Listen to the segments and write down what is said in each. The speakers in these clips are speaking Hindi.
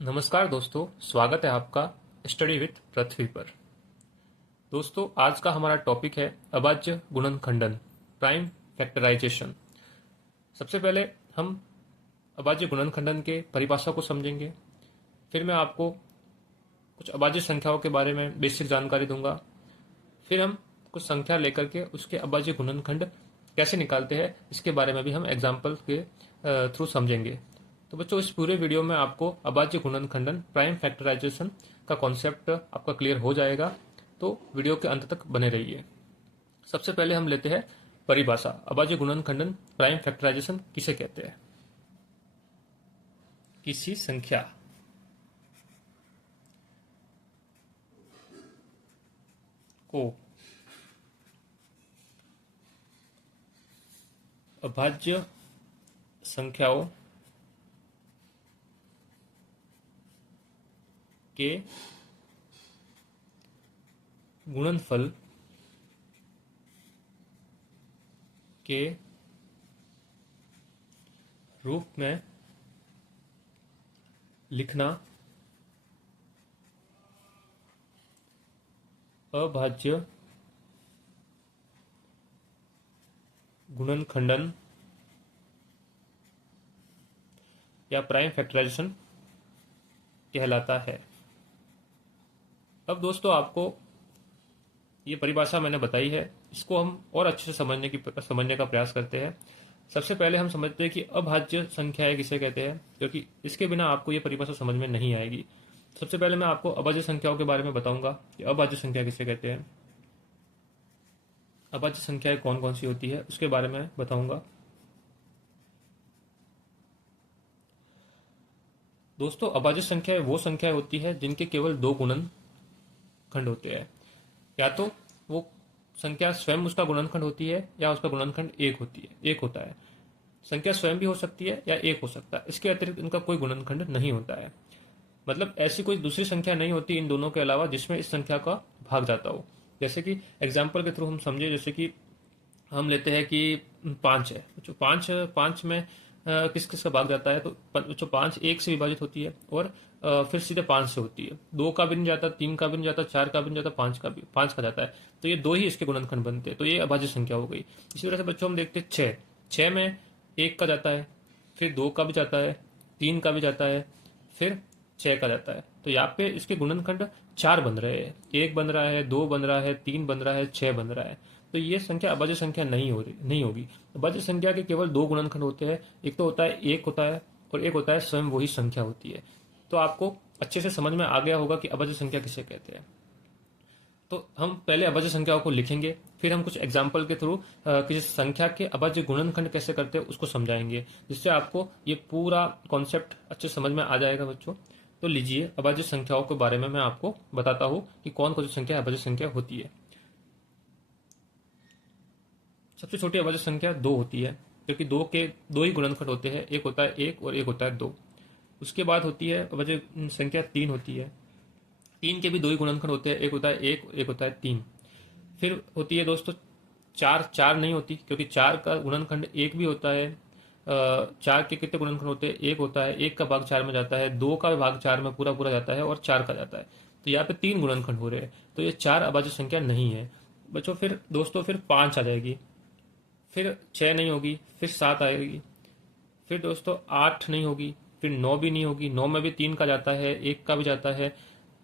नमस्कार दोस्तों, स्वागत है आपका स्टडी विथ पृथ्वी पर। दोस्तों, आज का हमारा टॉपिक है अभाज्य गुणनखंडन, प्राइम फैक्टराइजेशन। सबसे पहले हम अभाज्य गुणनखंडन के परिभाषा को समझेंगे। फिर मैं आपको कुछ अभाज्य संख्याओं के बारे में बेसिक जानकारी दूंगा। फिर हम कुछ संख्या लेकर के उसके अभाज्य गुणनखंड कैसे निकालते हैं इसके बारे में भी हम एग्जाम्पल के थ्रू समझेंगे। तो बच्चों, इस पूरे वीडियो में आपको अभाज्य गुणनखंडन, प्राइम फैक्टराइजेशन का कॉन्सेप्ट आपका क्लियर हो जाएगा। तो वीडियो के अंत तक बने रहिए। सबसे पहले हम लेते हैं परिभाषा। अभाज्य गुणनखंडन, प्राइम फैक्टराइजेशन किसे कहते हैं? किसी संख्या को अभाज्य संख्याओं के गुणनफल के रूप में लिखना अभाज्य गुणनखंडन या प्राइम फैक्टराइजेशन कहलाता है। अब दोस्तों, आपको ये परिभाषा मैंने बताई है, इसको हम और अच्छे से समझने का प्रयास करते हैं। सबसे पहले हम समझते हैं कि अभाज्य संख्याएं किसे कहते हैं, क्योंकि इसके बिना आपको ये परिभाषा समझ में नहीं आएगी। सबसे पहले मैं आपको अभाज्य संख्याओं के बारे में बताऊंगा कि अभाज्य संख्या किसे कहते हैं, अभाज्य संख्याएं कौन कौन सी होती है उसके बारे में बताऊंगा। दोस्तों, अभाज्य संख्याएं वो संख्याएं होती है जिनके केवल दो गुणनखंड होते हैं। या तो वो संख्या स्वयं उसका गुणनखंड होती है या उसका गुणनखंड एक होता है। संख्या स्वयं भी हो सकती है या एक हो सकता है, इसके अतिरिक्त इनका कोई गुणनखंड नहीं होता है। मतलब ऐसी कोई दूसरी संख्या नहीं होती इन दोनों के अलावा जिसमें इस संख्या का भाग जाता हो। जैसे कि एग्जाम्पल के थ्रू हम समझे, जैसे कि हम लेते हैं कि 5 है। जो पाँच में किस किस का भाग जाता है, तो जो 5 1 से विभाजित होती है और फिर सीधे 5 से होती है। 2 का भी नहीं जाता, 3 का भी नहीं जाता, 4 का भी नहीं जाता, 5 का जाता है। तो ये दो ही इसके गुणनखंड बनते हैं। तो ये अभाज्य संख्या हो गई। इसी तरह से बच्चों हम देखते हैं 6 में 1 का जाता है, फिर 2 का भी जाता है, 3 का भी जाता है, फिर 6 का जाता है। तो यहाँ पे इसके गुणनखंड 4 बन रहे हैं। 1 बन रहा है, 2 बन रहा है, 3 बन रहा है, 6 बन रहा है। तो ये संख्या अभाज्य संख्या नहीं होगी। अभाज्य संख्या के केवल दो गुणनखंड होते हैं। एक तो होता है एक होता है, और एक होता है स्वयं वही संख्या होती है। तो आपको अच्छे से समझ में आ गया होगा कि अभाज्य संख्या किसे कहते हैं। तो हम पहले अभाज्य संख्याओं को लिखेंगे, फिर हम कुछ एग्जाम्पल के थ्रू किसी संख्या के अभाज्य गुणनखंड कैसे करते हैं उसको समझाएंगे, जिससे आपको ये पूरा कॉन्सेप्ट अच्छे समझ में आ जाएगा बच्चों। तो लीजिए, अभाज्य संख्याओं के बारे में मैं आपको बताता हूँ कि कौन कौन सी संख्या अभाज्य संख्या होती है। सबसे छोटी अभाज्य संख्या 2 होती है, क्योंकि दो ही गुणनखंड होते हैं। एक होता है 1 और एक होता है 2। उसके बाद होती है अभाज्य संख्या 3 होती है। 3 के भी दो ही गुणनखंड होते हैं। एक होता है 1, एक होता है 3। फिर होती है दोस्तों 4 नहीं होती, क्योंकि 4 का गुणनखंड 1 भी होता है। 4 के कितने गुणनखंड होते हैं? 1 होता है, 1 का भाग 4 में जाता है, 2 का भाग 4 में पूरा पूरा जाता है, और 4 का जाता है। तो यहाँ पे 3 गुणनखंड हो रहे हैं। तो ये 4 अभाज्य संख्या नहीं है बच्चों। फिर दोस्तों, फिर 5 आ जाएगी, फिर 6 नहीं होगी, फिर 7 आएगी, फिर दोस्तों 8 नहीं होगी, फिर 9 भी नहीं होगी। 9 में भी 3 का जाता है, 1 का भी जाता है,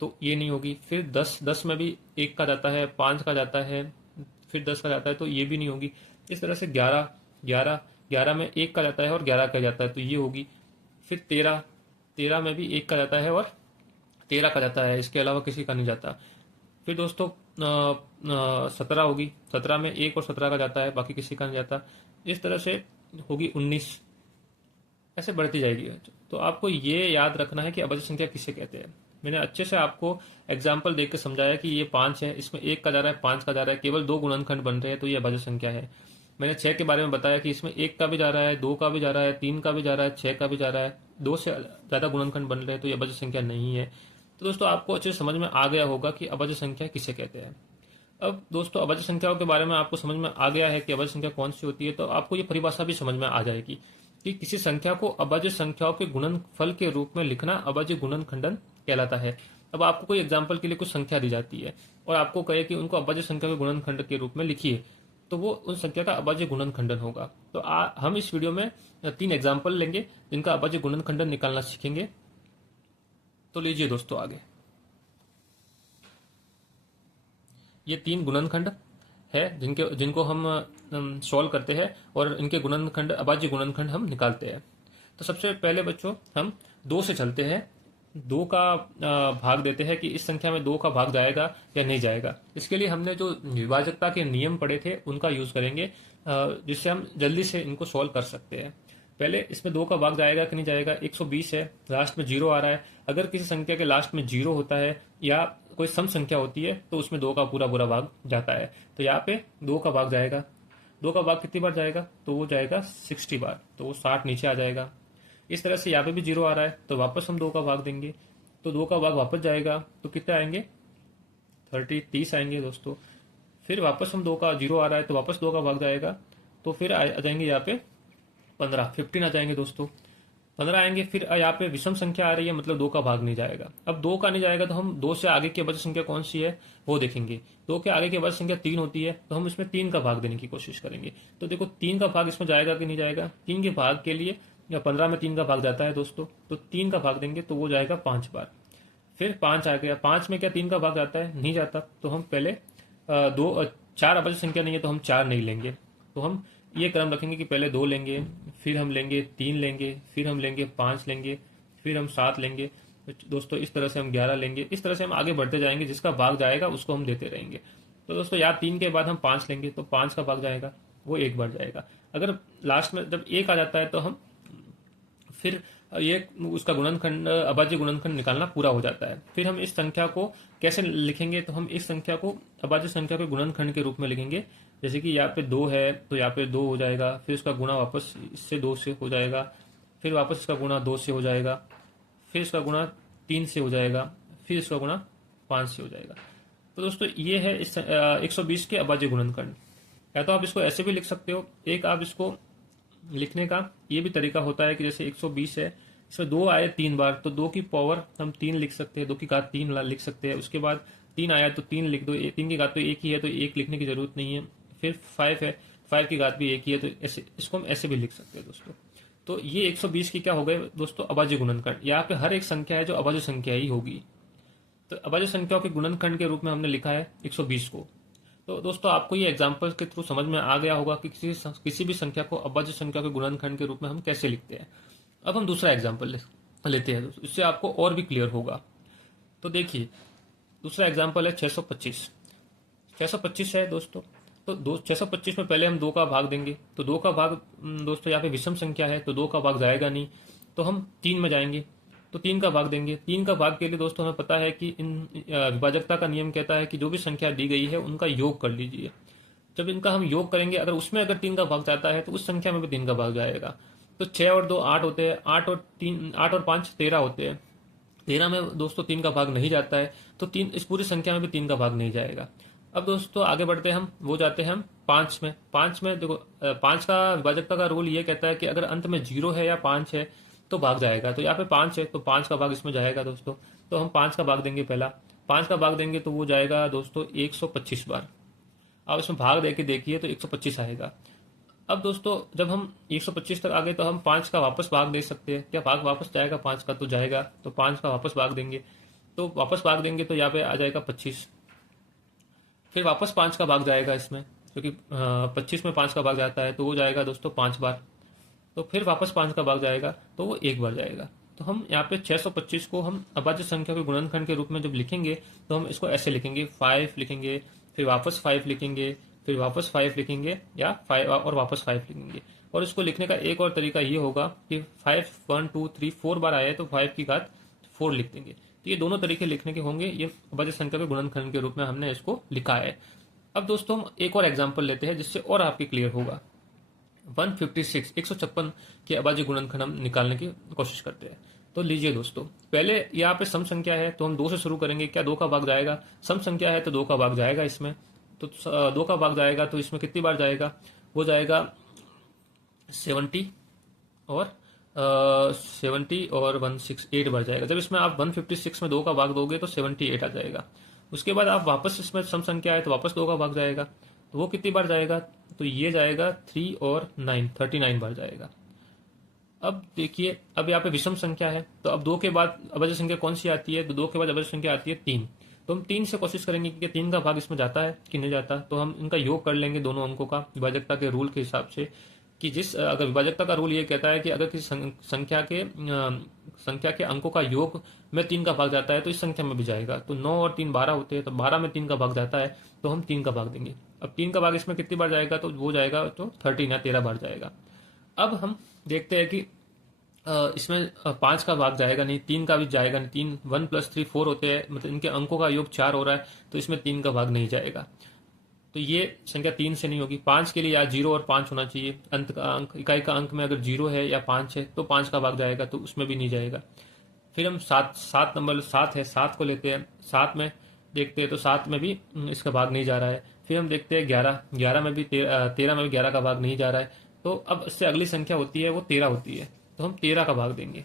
तो ये नहीं होगी। फिर 10 में भी 1 का जाता है, 5 का जाता है, फिर 10 का जाता है, तो ये भी नहीं होगी। इस तरह से 11 में 1 का जाता है और 11 का जाता है, तो ये होगी। फिर 13 में भी 1 का जाता है और 13 का जाता है, इसके अलावा किसी का नहीं जाता। फिर दोस्तों 17 होगी। 17 में 1 और 17 का जाता है, बाकी किसी का नहीं जाता। इस तरह से होगी 19, ऐसे बढ़ती जाएगी। तो आपको ये याद रखना है कि अभाज्य संख्या किसे कहते हैं। मैंने अच्छे से आपको एग्जाम्पल देख के समझाया कि ये 5 है, इसमें 1 का जा रहा है, 5 का जा रहा है, केवल दो गुणनखंड बन रहे हैं, तो ये अभाज्य संख्या है। मैंने 6 के बारे में बताया कि इसमें 1 का भी जा रहा है, 2 का भी जा रहा है, 3 का भी जा रहा है, 6 का भी जा रहा है, 2 से ज्यादा गुणनखंड बन रहे हैं, तो ये अभाज्य संख्या नहीं है। तो दोस्तों, आपको अच्छे से समझ में आ गया होगा कि अभाज्य संख्या किसे कहते हैं। अब दोस्तों, अभाज्य संख्याओं के बारे में आपको समझ में आ गया है कि अभाज्य संख्या कौन सी होती है, तो आपको ये परिभाषा भी समझ में आ जाएगी कि किसी संख्या को अभाज्य संख्याओं के गुणनफल के रूप में लिखना अभाज्य गुणनखंडन कहलाता है। अब आपको कोई एग्जाम्पल के लिए कुछ संख्या दी जाती है और आपको कहे कि उनको अभाज्य संख्या के गुणनखंड के रूप में लिखिए, तो वो उन संख्या का अभाज्य गुणनखंडन होगा। तो हम इस वीडियो में 3 एग्जाम्पल लेंगे जिनका अभाज्य गुणनखंडन निकालना सीखेंगे। तो लीजिए दोस्तों आगे, ये 3 गुणनखंड है जिनको हम सॉल्व करते हैं और इनके गुणनखंड अभाज्य गुणनखंड हम निकालते हैं। तो सबसे पहले बच्चों हम 2 से चलते हैं। 2 का भाग देते हैं कि इस संख्या में 2 का भाग जाएगा या नहीं जाएगा। इसके लिए हमने जो विभाजकता के नियम पढ़े थे उनका यूज करेंगे, जिससे हम जल्दी से इनको सॉल्व कर सकते हैं। पहले इसमें 2 का भाग जाएगा कि नहीं जाएगा। 120 है, लास्ट में 0 आ रहा है। अगर किसी संख्या के लास्ट में 0 होता है या कोई सम संख्या होती है तो उसमें 2 का पूरा भाग जाता है। तो यहाँ पे 2 का भाग जाएगा। 2 का भाग कितनी बार जाएगा, तो वो जाएगा 60 बार, तो वो 60 नीचे आ जाएगा। इस तरह से यहाँ पे भी 0 आ रहा है तो वापस हम 2 का भाग देंगे, तो 2 का भाग वापस जाएगा तो कितने आएंगे, 30 आएंगे दोस्तों। फिर वापस हम 2 का 0 आ रहा है तो वापस 2 का भाग जाएगा, तो फिर आ जाएंगे यहाँ पे 15 आ जाएंगे दोस्तों। 15 आएंगे। फिर यहाँ पे विषम संख्या आ रही है, मतलब 2 का भाग नहीं जाएगा। अब 2 का नहीं जाएगा तो हम 2 से आगे की अभाज्य संख्या कौन सी है वो देखेंगे। 2 के आगे की अभाज्य संख्या 3 होती है, तो हम इसमें 3 का भाग देने की कोशिश करेंगे। तो देखो 3 का भाग इसमें जाएगा कि नहीं जाएगा। 3 के भाग के लिए या 15 में 3 का भाग जाता है दोस्तों, तो 3 का भाग देंगे तो वो जाएगा 5 बार। फिर 5 आ गया। 5 में क्या 3 का भाग जाता है, नहीं जाता। तो हम पहले 4 अभाज्य संख्या नहीं है तो हम 4 नहीं लेंगे। तो हम ये क्रम रखेंगे कि पहले 2 लेंगे, फिर हम लेंगे 3 लेंगे, फिर हम लेंगे 5 लेंगे, फिर हम 7 लेंगे। तो दोस्तों इस तरह से हम 11 लेंगे। इस तरह से हम आगे बढ़ते जाएंगे, जिसका भाग जाएगा उसको हम देते रहेंगे। तो दोस्तों यहाँ 3 के बाद हम 5 लेंगे, तो 5 का भाग जाएगा, वो 1 बार जाएगा। अगर लास्ट में जब 1 आ जाता है तो हम फिर ये उसका गुणनखंड अभाज्य गुणनखंड निकालना पूरा हो जाता है। फिर हम इस संख्या को कैसे लिखेंगे, तो हम इस संख्या को अभाज्य संख्या के गुणनखंड के रूप में लिखेंगे। जैसे कि यहाँ पे 2 है तो यहाँ पे 2 हो जाएगा, फिर इसका गुणा वापस इससे 2 से हो जाएगा, फिर वापस इसका गुणा 2 से हो जाएगा, फिर इसका गुणा 3 से हो जाएगा, फिर इसका गुणा 5 से हो जाएगा। तो दोस्तों ये है इस 120 के अभाज्य गुणनखंड। या तो आप इसको ऐसे भी लिख सकते हो। एक आप इसको लिखने का ये भी तरीका होता है कि जैसे 120 है, इसमें 2 आए 3 बार, तो 2 की पावर हम 3 लिख सकते हैं, 2 की घात 3 लिख सकते हैं। उसके बाद 3 आया तो 3 लिख दो, 3 की घात तो 1 ही है तो 1 लिखने की जरूरत नहीं है। फिर 5 है, 5 की घात भी 1 ही है, तो ऐसे इसको हम ऐसे भी लिख सकते हैं दोस्तों। तो ये 120 की क्या हो गए दोस्तों, अभाज्य गुणनखंड। यहाँ पे हर एक संख्या है जो अभाज्य संख्या ही होगी। तो अभाज्य संख्याओं के गुणनखंड के रूप में हमने लिखा है 120 को। तो दोस्तों आपको ये एग्जाम्पल के थ्रू समझ में आ गया होगा कि किसी भी संख्या को अभाज्य संख्या के गुणनखंड के रूप में हम कैसे लिखते हैं। अब हम दूसरा एग्जाम्पल लेते हैं, इससे आपको और भी क्लियर होगा। तो देखिए दूसरा एग्जाम्पल है 625। 625 है दोस्तों। तो 625 में पहले हम 2 का भाग देंगे। तो 2 का भाग दोस्तों यहाँ पे विषम संख्या है तो 2 का भाग जाएगा नहीं, तो हम 3 में जाएंगे, तो 3 का भाग देंगे। 3 का भाग के लिए दोस्तों हमें पता है कि इन विभाजकता का नियम कहता है कि जो भी संख्या दी गई है उनका योग कर लीजिए। जब इनका हम योग करेंगे, अगर उसमें अगर 3 का भाग जाता है तो उस संख्या में भी 3 का भाग जाएगा। तो 6 और 2 8 होते हैं, 8 और 5 13 होते हैं। 13 में दोस्तों 3 का भाग नहीं जाता है, तो 3 इस पूरी संख्या में भी 3 का भाग नहीं जाएगा। अब दोस्तों आगे बढ़ते हैं हम, वो जाते हैं हम 5 में। 5 में देखो 5 का विभाजकता का रूल ये कहता है कि अगर अंत में 0 है या 5 है तो भाग जाएगा। तो यहाँ पे 5 है तो 5 का भाग इसमें जाएगा दोस्तों। तो हम 5 का भाग देंगे, पहला 5 का भाग देंगे तो वो जाएगा दोस्तों 125 बार। अब इसमें भाग देके देखिए तो 125 आएगा। अब दोस्तों जब हम 125 तक आ गए तो हम 5 का वापस भाग दे सकते हैं। क्या भाग वापस जाएगा 5 का, तो जाएगा। तो 5 का वापस भाग देंगे, तो वापस भाग देंगे तो यहाँ पे आ जाएगा 25। फिर वापस 5 का भाग जाएगा इसमें, क्योंकि 25 में 5 का भाग जाता है तो वो जाएगा दोस्तों 5 बार। तो फिर वापस 5 का भाग जाएगा तो वो 1 बार जाएगा। तो हम यहाँ पे 625 को हम अभाज्य संख्या के गुणनखंड के रूप में जब लिखेंगे तो हम इसको ऐसे लिखेंगे, 5 लिखेंगे, फिर वापस 5 लिखेंगे, फिर वापस 5 लिखेंगे, या 5 और वापस 5 लिखेंगे। और इसको लिखने का एक और तरीका ये होगा कि 5 1 2 3 4 बार आया है तो 5 की घात 4 लिख देंगे। तो ये दोनों तरीके लिखने के होंगे। ये अभाज्य संख्या के गुणनखंड के रूप में हमने इसको लिखा है। अब दोस्तों हम एक और एग्जाम्पल लेते हैं जिससे और आपकी क्लियर होगा। 156 के अभाज्य गुणनखंड हम निकालने की कोशिश करते हैं। तो लीजिए दोस्तों, पहले यहाँ पे सम संख्या है तो हम 2 से शुरू करेंगे। क्या 2 का भाग जाएगा? सम संख्या है तो 2 का भाग जाएगा इसमें। तो 2 का भाग जाएगा तो इसमें कितनी बार जाएगा? वो जाएगा 70 और 70 और 168 बढ़ जाएगा। जब इसमें आप 156 में 2 का भाग दोगे तो 78 आ जाएगा। उसके बाद आप वापस इसमें सम संख्या है तो वापस 2 का भाग जाएगा, तो वो कितनी बार जाएगा, तो ये जाएगा 3 और 9, 39 बार जाएगा। अब देखिए, अब यहाँ पे विषम संख्या है, तो अब 2 के बाद अभाज्य संख्या कौन सी आती है, तो 2 के बाद अभाज्य संख्या आती है 3। तो हम 3 से कोशिश करेंगे कि 3 का भाग इसमें जाता है कि नहीं जाता। तो हम इनका योग कर लेंगे दोनों अंकों का विभाजकता के रूल के हिसाब से, कि जिस अगर विभाजकता का रूल ये कहता है कि अगर किसी संख्या के अंकों का योग में 3 का भाग जाता है तो इस संख्या में भी जाएगा। तो 9 और 3 12 होते हैं, तो 12 में 3 का भाग जाता है तो हम 3 का भाग देंगे। अब 3 का भाग इसमें कितनी बार जाएगा, तो वो जाएगा तो 13 या 13 बार जाएगा। अब हम देखते हैं कि इसमें 5 का भाग जाएगा नहीं, 3 का भी जाएगा नहीं। 3 1 + 3 4 होते हैं, मतलब इनके अंकों का योग 4 हो रहा है, तो इसमें 3 का भाग नहीं जाएगा। तो ये संख्या 3 से नहीं होगी। 5 के लिए या 0 और 5 होना चाहिए। अंत का अंक, इकाई का अंक में अगर 0 है या 5 है तो 5 का भाग जाएगा, तो उसमें भी नहीं जाएगा। फिर हम 7 नंबर 7 है, 7 को लेते हैं। 7 में देखते हैं तो 7 में भी इसका भाग नहीं जा रहा है। फिर हम देखते हैं 11 में भी 13 में भी 11 का भाग नहीं जा रहा है। तो अब इससे अगली संख्या होती है वो 13 होती है, तो हम 13 का भाग देंगे।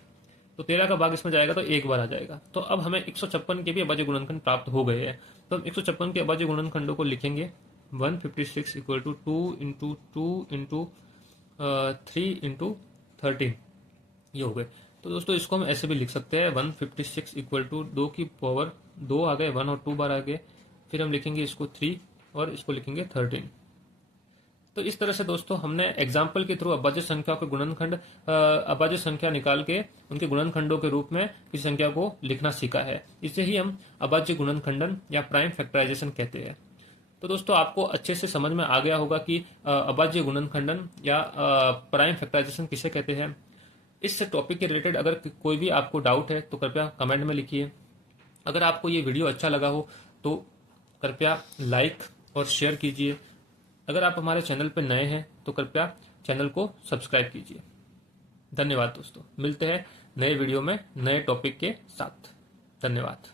तो 13 का भाग इसमें जाएगा तो एक बार आ जाएगा। तो अब हमें 156 के भी अभाज्य गुणनखंड प्राप्त हो गए हैं। तो हम 156 के अभाज्य गुणनखंडों को लिखेंगे। 156 equal to 2 into 2 into 3 into 13, ये हो गए। तो दोस्तों इसको हम ऐसे भी लिख सकते हैं, 156 इक्वल टू 2 की पावर 2 आ गए, 1 और 2 बार आ गए। फिर हम लिखेंगे इसको 3 और इसको लिखेंगे 13। तो इस तरह से दोस्तों हमने एग्जाम्पल के थ्रू अभाज्य संख्या के गुणनखंड, अभाज्य संख्या निकाल के उनके गुणनखंडों के रूप में किसी संख्या को लिखना सीखा है। इसे ही हम अभाज्य गुणनखंडन या प्राइम फैक्टराइजेशन कहते हैं। तो दोस्तों आपको अच्छे से समझ में आ गया होगा कि अभाज्य गुणनखंडन या प्राइम फैक्टराइजेशन किसे कहते हैं। इस टॉपिक के रिलेटेड अगर कोई भी आपको डाउट है तो कृपया कमेंट में लिखिए। अगर आपको ये वीडियो अच्छा लगा हो तो कृपया लाइक और शेयर कीजिए। अगर आप हमारे चैनल पर नए हैं तो कृपया चैनल को सब्सक्राइब कीजिए। धन्यवाद दोस्तों, मिलते हैं नए वीडियो में नए टॉपिक के साथ। धन्यवाद।